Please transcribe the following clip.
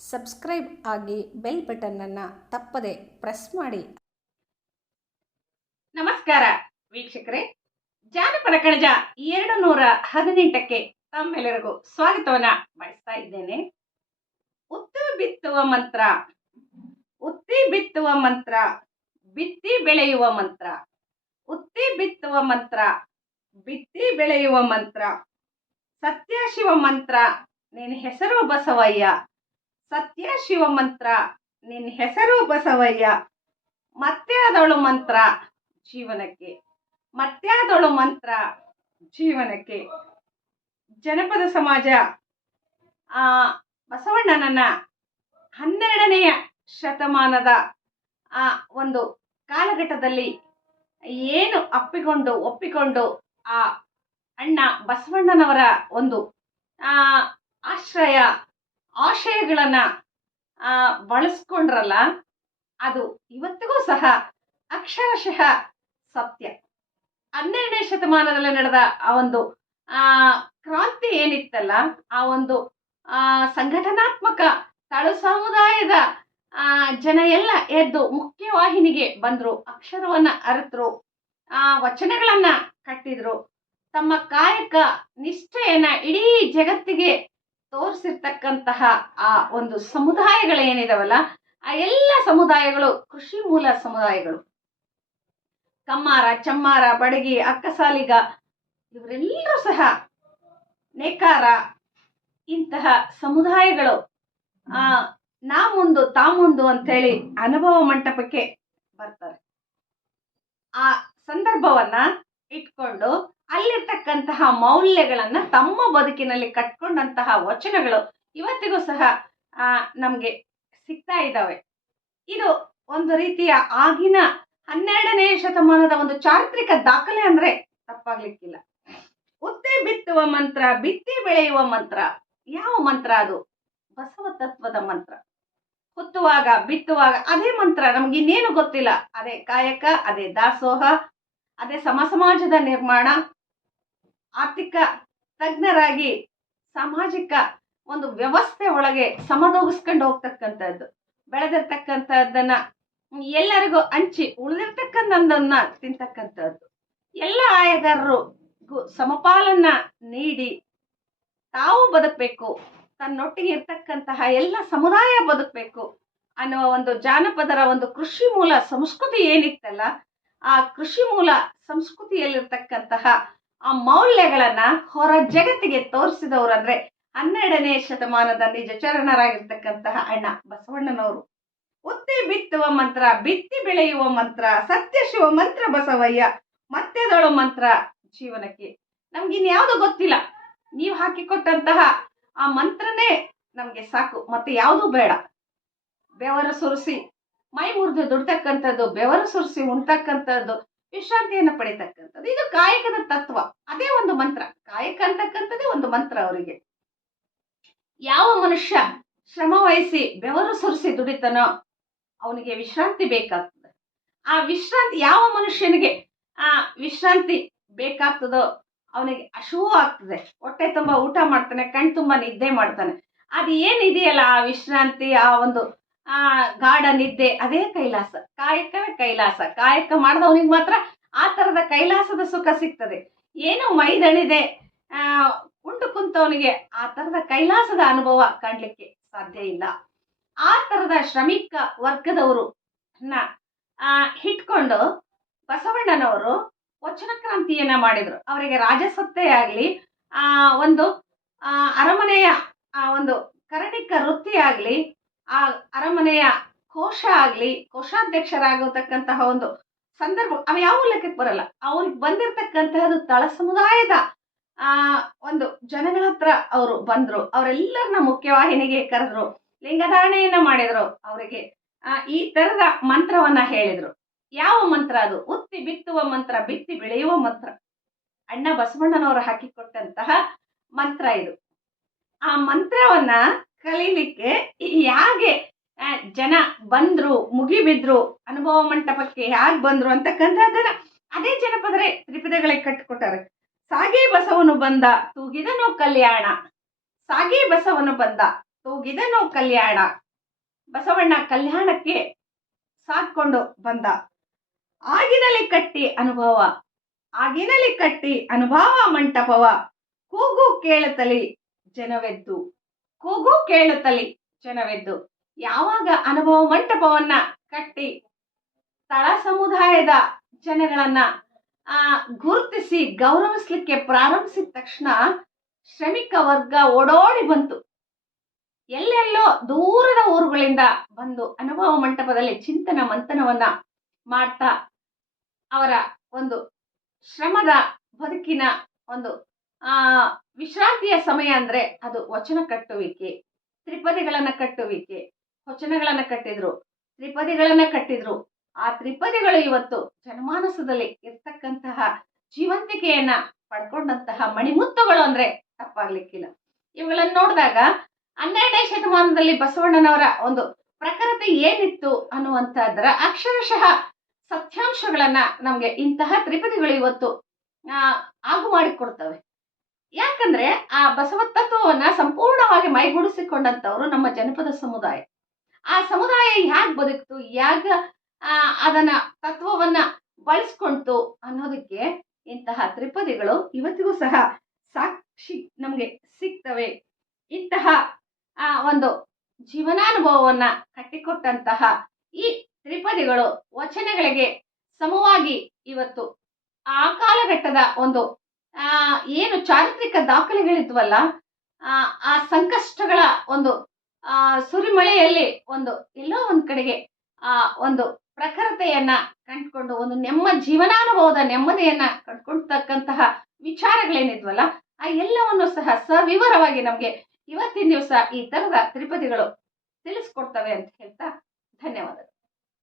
Subscribe ಆಗಿ bell ಬಟನ್ನನ್ನು ತಪ್ಪದೆ press ಮಾಡಿ. ನಮಸ್ಕಾರ ವೀಕ್ಷಕರೇ, ಜಾನಪದ ಕಣಜ 218ಕ್ಕೆ ತಮ್ಮೆಲ್ಲರಿಗೂ ಸ್ವಾಗತವನ್ನ ಬಯಸ್ತಾ ಇದ್ದೇನೆ. ಉತ್ತಿ ಬಿತ್ತುವ ಮಂತ್ರ, ಉತ್ತಿ ಬಿತ್ತುವ ಮಂತ್ರ, ಬಿತ್ತಿ ಬೆಳೆಯುವ ಮಂತ್ರ. ಉತ್ತಿ ಬಿತ್ತುವ ಮಂತ್ರ, ಬಿತ್ತಿ ಬೆಳೆಯುವ ಮಂತ್ರ. ಸತ್ಯ ಶಿವ ಮಂತ್ರ, ನಿನ್ನ ಹೆಸರು ಬಸವಯ್ಯ. ಸತ್ಯ ಶಿವ ಮಂತ್ರ, ನಿನ್ನ ಹೆಸರು ಬಸವಯ್ಯ. ಮತ್ಯಾದಳು ಮಂತ್ರ ಜೀವನಕ್ಕೆ, ಮತ್ಯಾದಳು ಮಂತ್ರ ಜೀವನಕ್ಕೆ. ಜನಪದ ಸಮಾಜ ಬಸವಣ್ಣನನ್ನ 12ನೆಯ ಶತಮಾನದ ಒಂದು ಕಾಲಘಟ್ಟದಲ್ಲಿ ಏನು ಒಪ್ಪಿಕೊಂಡು ಆ ಅಣ್ಣ ಬಸವಣ್ಣನವರ ಒಂದು ಆಶಯಗಳನ್ನ ಬಳಸ್ಕೊಂಡ್ರಲ್ಲ, ಅದು ಇವತ್ತಿಗೂ ಸಹ ಅಕ್ಷರಶಃ ಸತ್ಯ. 12ನೇ ಶತಮಾನದಲ್ಲಿ ನಡೆದ ಆ ಒಂದು ಕ್ರಾಂತಿ ಏನಿತ್ತಲ್ಲ, ಆ ಒಂದು ಸಂಘಟನಾತ್ಮಕ ತಳು ಸಮುದಾಯದ ಜನ ಎಲ್ಲ ಎದ್ದು ಮುಖ್ಯವಾಹಿನಿಗೆ ಬಂದ್ರು, ಅಕ್ಷರವನ್ನ ಅರಿತರು, ವಚನಗಳನ್ನ ಕಟ್ಟಿದ್ರು. ತಮ್ಮ ಕಾಯಕ ನಿಷ್ಠೆಯನ್ನ ಇಡೀ ಜಗತ್ತಿಗೆ ತೋರಿಸಿರ್ತಕ್ಕಂತಹ ಆ ಒಂದು ಸಮುದಾಯಗಳೇನಿದಾವಲ್ಲ, ಆ ಎಲ್ಲ ಸಮುದಾಯಗಳು ಕೃಷಿ ಮೂಲ ಸಮುದಾಯಗಳು. ಕಮ್ಮಾರ, ಚಮ್ಮಾರ, ಬಡಗಿ, ಅಕ್ಕಸಾಲಿಗ ಇವರೆಲ್ಲರೂ ಸಹ ನೇಕಾರ, ಇಂತಹ ಸಮುದಾಯಗಳು ನಾ ಮುಂದು ತಾ ಮುಂದು ಅಂತೇಳಿ ಅನುಭವ ಮಂಟಪಕ್ಕೆ ಬರ್ತಾರೆ. ಆ ಸಂದರ್ಭವನ್ನ ಇಟ್ಕೊಂಡು ಅಲ್ಲಿರ್ತಕ್ಕಂತಹ ಮೌಲ್ಯಗಳನ್ನ ತಮ್ಮ ಬದುಕಿನಲ್ಲಿ ಕಟ್ಕೊಂಡಂತಹ ವಚನಗಳು ಇವತ್ತಿಗೂ ಸಹ ನಮ್ಗೆ ಸಿಗ್ತಾ ಇದ್ದಾವೆ. ಇದು ಒಂದು ರೀತಿಯ ಆಗಿನ 12ನೇ ಶತಮಾನದ ಒಂದು ಚಾರಿತ್ರಿಕ ದಾಖಲೆ ಅಂದ್ರೆ ತಪ್ಪಾಗ್ಲಿಕ್ಕಿಲ್ಲ. ಉತ್ತಿ ಬಿತ್ತುವ ಮಂತ್ರ, ಬಿತ್ತಿ ಬೆಳೆಯುವ ಮಂತ್ರ. ಯಾವ ಮಂತ್ರ ಅದು? ಬಸವ ತತ್ವದ ಮಂತ್ರ. ಹುತ್ತುವಾಗ ಬಿತ್ತುವಾಗ ಅದೇ ಮಂತ್ರ, ನಮ್ಗೆ ಇನ್ನೇನು ಗೊತ್ತಿಲ್ಲ. ಅದೇ ಕಾಯಕ, ಅದೇ ದಾಸೋಹ, ಅದೇ ಸಮಾಜದ ನಿರ್ಮಾಣ. ಆರ್ಥಿಕ ತಜ್ಞರಾಗಿ ಸಾಮಾಜಿಕ ಒಂದು ವ್ಯವಸ್ಥೆ ಒಳಗೆ ಸಮದೋಗಿಸ್ಕೊಂಡು ಹೋಗ್ತಕ್ಕಂಥದ್ದು, ಬೆಳೆದಿರ್ತಕ್ಕಂಥದ್ದನ್ನ ಎಲ್ಲರಿಗೂ ಹಂಚಿ ಉಳಿದಿರ್ತಕ್ಕಂಥದ್ದನ್ನ ತಿಂತಕ್ಕಂಥದ್ದು, ಎಲ್ಲ ಆಯಗಾರರಿಗೂ ಸಮಪಾಲನ್ನ ನೀಡಿ ತಾವು ಬದುಕಬೇಕು, ತನ್ನೊಟ್ಟಿಗೆ ಇರ್ತಕ್ಕಂತಹ ಎಲ್ಲ ಸಮುದಾಯ ಬದುಕಬೇಕು ಅನ್ನುವ ಒಂದು ಜಾನಪದರ ಒಂದು ಕೃಷಿ ಮೂಲ ಸಂಸ್ಕೃತಿ ಏನಿತ್ತಲ್ಲ, ಆ ಕೃಷಿ ಮೂಲ ಸಂಸ್ಕೃತಿಯಲ್ಲಿರ್ತಕ್ಕಂತಹ ಆ ಮೌಲ್ಯಗಳನ್ನ ಹೊರ ಜಗತ್ತಿಗೆ ತೋರಿಸಿದವರು ಅಂದ್ರೆ 12ನೇ ಶತಮಾನದ ನಿಜಚರಣರಾಗಿರ್ತಕ್ಕಂತಹ ಅಣ್ಣ ಬಸವಣ್ಣನವರು. ಉತ್ತಿ ಬಿತ್ತುವ ಮಂತ್ರ, ಬಿತ್ತಿ ಬೆಳೆಯುವ ಮಂತ್ರ, ಸತ್ಯ ಶಿವ ಮಂತ್ರ ಬಸವಯ್ಯ, ಮತ್ತೆದಳು ಮಂತ್ರ ಜೀವನಕ್ಕೆ. ನಮ್ಗಿನ್ಯಾವುದು ಗೊತ್ತಿಲ್ಲ. ನೀವು ಹಾಕಿಕೊಟ್ಟಂತಹ ಆ ಮಂತ್ರನೇ ನಮ್ಗೆ ಸಾಕು, ಮತ್ತೆ ಯಾವುದು ಬೇಡ. ಬೆವರು ಸುರಿಸಿ ಮೈ ಮುರಿದು ದುಡ್ತಕ್ಕಂಥದ್ದು, ಬೆವರು ಸುರಿಸಿ ಉಣ್ತಕ್ಕಂಥದ್ದು, ವಿಶ್ರಾಂತಿಯನ್ನು ಪಡಿತಕ್ಕಂಥದ್ದು, ಇದು ಕಾಯಕದ ತತ್ವ. ಅದೇ ಒಂದು ಮಂತ್ರ. ಕಾಯಕ ಅಂತಕ್ಕಂಥದ್ದೇ ಒಂದು ಮಂತ್ರ ಅವರಿಗೆ. ಯಾವ ಮನುಷ್ಯ ಶ್ರಮ ವಹಿಸಿ ಬೆವರು ಸುರಿಸಿ ದುಡಿತಾನೋ ಅವನಿಗೆ ವಿಶ್ರಾಂತಿ ಬೇಕಾಗ್ತದೆ. ಆ ವಿಶ್ರಾಂತಿ ಯಾವ ಮನುಷ್ಯನಿಗೆ ವಿಶ್ರಾಂತಿ ಬೇಕಾಗ್ತದೋ ಅವನಿಗೆ ಹಸಿವು ಆಗ್ತದೆ, ಹೊಟ್ಟೆ ತುಂಬ ಊಟ ಮಾಡ್ತಾನೆ, ಕಣ್ ತುಂಬ ನಿದ್ದೆ ಮಾಡ್ತಾನೆ. ಅದು ಏನಿದೆಯಲ್ಲ ಆ ವಿಶ್ರಾಂತಿ, ಆ ಒಂದು ಗಾಢ ನಿದ್ದೆ, ಅದೇ ಕೈಲಾಸ. ಕಾಯಕವೇ ಕೈಲಾಸ. ಕಾಯಕ ಮಾಡಿದವನಿಗೆ ಮಾತ್ರ ಆ ತರದ ಕೈಲಾಸದ ಸುಖ ಸಿಗ್ತದೆ. ಏನು ಮೈದಣಿದೆ ಉಂಡು ಕುಂತವನಿಗೆ ಆ ತರದ ಕೈಲಾಸದ ಅನುಭವ ಕಾಣ್ಲಿಕ್ಕೆ ಸಾಧ್ಯ ಇಲ್ಲ. ಆ ತರದ ಶ್ರಮಿಕ ವರ್ಗದವರು ಇಟ್ಕೊಂಡು ಬಸವಣ್ಣನವರು ವಚನ ಕ್ರಾಂತಿಯನ್ನ ಮಾಡಿದ್ರು. ಅವರಿಗೆ ರಾಜಸತ್ತೆ ಆಗ್ಲಿ, ಒಂದು ಅರಮನೆಯ ಒಂದು ಕರಣಿಕ ವೃತ್ತಿ ಆಗ್ಲಿ, ಆ ಅರಮನೆಯ ಕೋಶ ಆಗ್ಲಿ, ಕೋಶಾಧ್ಯಕ್ಷರಾಗತಕ್ಕಂತಹ ಒಂದು ಸಂದರ್ಭ ಅವ ಯಾವ ಲೆಕ್ಕಕ್ಕೆ ಬರಲ್ಲ. ಅವ್ರಿಗೆ ಬಂದಿರತಕ್ಕಂತಹದ್ದು ತಳ ಸಮುದಾಯದ ಒಂದು ಜನಗಳ ಹತ್ರ ಅವರು ಬಂದ್ರು. ಅವರೆಲ್ಲರನ್ನ ಮುಖ್ಯವಾಹಿನಿಗೆ ಕರೆದ್ರು, ಲಿಂಗಧಾರಣೆಯನ್ನ ಮಾಡಿದ್ರು, ಅವರಿಗೆ ಈ ತರದ ಮಂತ್ರವನ್ನ ಹೇಳಿದ್ರು. ಯಾವ ಮಂತ್ರ ಅದು? ಉತ್ತಿ ಬಿತ್ತುವ ಮಂತ್ರ, ಬಿತ್ತಿ ಬೆಳೆಯುವ ಮಂತ್ರ. ಅಣ್ಣ ಬಸವಣ್ಣನವರು ಹಾಕಿಕೊಟ್ಟಂತಹ ಮಂತ್ರ ಇದು. ಆ ಮಂತ್ರವನ್ನ ಕಲೀಲಿಕ್ಕೆ ಹೇಗೆ ಜನ ಬಂದ್ರು, ಮುಗಿಬಿದ್ರು, ಅನುಭವ ಮಂಟಪಕ್ಕೆ ಹೇಗೆ ಬಂದ್ರು ಅಂತಕ್ಕಂಥದ್ದನ್ನ ಅದೇ ಜನಪದರೇ ತ್ರಿಪದಿಗಳಿಗೆ ಕಟ್ಟಿಕೊಟ್ಟಾರೆ. ಸಾಗಿ ಬಸವನು ಬಂದ ತೂಗಿದನು ಕಲ್ಯಾಣ, ಸಾಗಿ ಬಸವನು ಬಂದ ತೂಗಿದನು ಕಲ್ಯಾಣ. ಬಸವಣ್ಣ ಕಲ್ಯಾಣಕ್ಕೆ ಸಾಕೊಂಡು ಬಂದ. ಆಗಿನಲಿ ಕಟ್ಟಿ ಅನುಭವ ಮಂಟಪವ, ಕೂಗು ಕೇಳುತ್ತಲಿ ಜನವೆದ್ದು. ಯಾವಾಗ ಅನುಭವ ಮಂಟಪವನ್ನ ಕಟ್ಟಿ ತಳ ಸಮುದಾಯದ ಜನಗಳನ್ನ ಗುರುತಿಸಿ ಗೌರವಿಸ್ಲಿಕ್ಕೆ ಪ್ರಾರಂಭಿಸಿದ ತಕ್ಷಣ ಶ್ರಮಿಕ ವರ್ಗ ಓಡೋಡಿ ಬಂತು. ಎಲ್ಲೆಲ್ಲೋ ದೂರದ ಊರುಗಳಿಂದ ಬಂದು ಅನುಭವ ಮಂಟಪದಲ್ಲಿ ಚಿಂತನ ಮಂಥನವನ್ನ ಮಾಡ್ತಾ ಅವರ ಒಂದು ಶ್ರಮದ ಬದುಕಿನ ಒಂದು ವಿಶ್ರಾಂತಿಯ ಸಮಯ ಅಂದ್ರೆ ಅದು ವಚನ ಕಟ್ಟುವಿಕೆ, ತ್ರಿಪದಿಗಳನ್ನ ಕಟ್ಟುವಿಕೆ. ವಚನಗಳನ್ನ ಕಟ್ಟಿದ್ರು, ತ್ರಿಪದಿಗಳನ್ನ ಕಟ್ಟಿದ್ರು. ಆ ತ್ರಿಪದಿಗಳು ಇವತ್ತು ಜನಮಾನಸದಲ್ಲಿ ಇರ್ತಕ್ಕಂತಹ ಜೀವಂತಿಕೆಯನ್ನ ಪಡ್ಕೊಂಡಂತಹ ಮಣಿಮುತ್ತುಗಳು ಅಂದ್ರೆ ತಪ್ಪಾಗ್ಲಿಕ್ಕಿಲ್ಲ. ಇವುಗಳನ್ನ ನೋಡಿದಾಗ 12ನೇ ಶತಮಾನದಲ್ಲಿ ಬಸವಣ್ಣನವರ ಒಂದು ಪ್ರಖರತೆ ಏನಿತ್ತು ಅನ್ನುವಂಥದ್ರ ಅಕ್ಷರಶಃ ಸತ್ಯಾಂಶಗಳನ್ನ ನಮ್ಗೆ ಇಂತಹ ತ್ರಿಪದಿಗಳು ಇವತ್ತು ಆಗು ಮಾಡಿಕೊಡ್ತವೆ. ಯಾಕಂದ್ರೆ ಆ ಬಸವ ತತ್ವವನ್ನ ಸಂಪೂರ್ಣವಾಗಿ ಮೈಗೂಡಿಸಿಕೊಂಡಂತವ್ರು ನಮ್ಮ ಜನಪದ ಸಮುದಾಯ. ಆ ಸಮುದಾಯ ಹ್ಯಾಗ್ ಬದುಕ್ತು, ಯಾಗ ಅದನ್ನ ತತ್ವವನ್ನ ಬಳಸ್ಕೊಂತು ಅನ್ನೋದಕ್ಕೆ ಇಂತಹ ತ್ರಿಪದಿಗಳು ಇವತ್ತಿಗೂ ಸಹ ಸಾಕ್ಷಿ ನಮ್ಗೆ ಸಿಗ್ತವೆ. ಇಂತಹ ಒಂದು ಜೀವನಾನುಭವವನ್ನ ಕಟ್ಟಿಕೊಟ್ಟಂತಹ ಈ ತ್ರಿಪದಿಗಳು ವಚನಗಳಿಗೆ ಸಮವಾಗಿ ಇವತ್ತು ಆ ಕಾಲಘಟ್ಟದ ಒಂದು ಏನು ಚಾರಿತ್ರಿಕ ದಾಖಲೆಗಳಿದ್ವಲ್ಲ, ಆ ಸಂಕಷ್ಟಗಳ ಒಂದು ಸುರಿಮಳೆಯಲ್ಲಿ ಒಂದು ಎಲ್ಲೋ ಒಂದ್ ಕಡೆಗೆ ಒಂದು ಪ್ರಖರತೆಯನ್ನ ಕಂಡುಕೊಂಡು ಒಂದು ಜೀವನಾನುಭವದ ನೆಮ್ಮದಿಯನ್ನ ಕಂಡುಕೊಳ್ತಕ್ಕಂತಹ ವಿಚಾರಗಳೇನಿದ್ವಲ್ಲ, ಆ ಎಲ್ಲವನ್ನು ಸಹ ಸವಿವರವಾಗಿ ನಮ್ಗೆ ಇವತ್ತಿನ ದಿವಸ ಈ ತರದ ತ್ರಿಪದಿಗಳು ತಿಳಿಸ್ಕೊಡ್ತವೆ ಅಂತ ಹೇಳ್ತಾ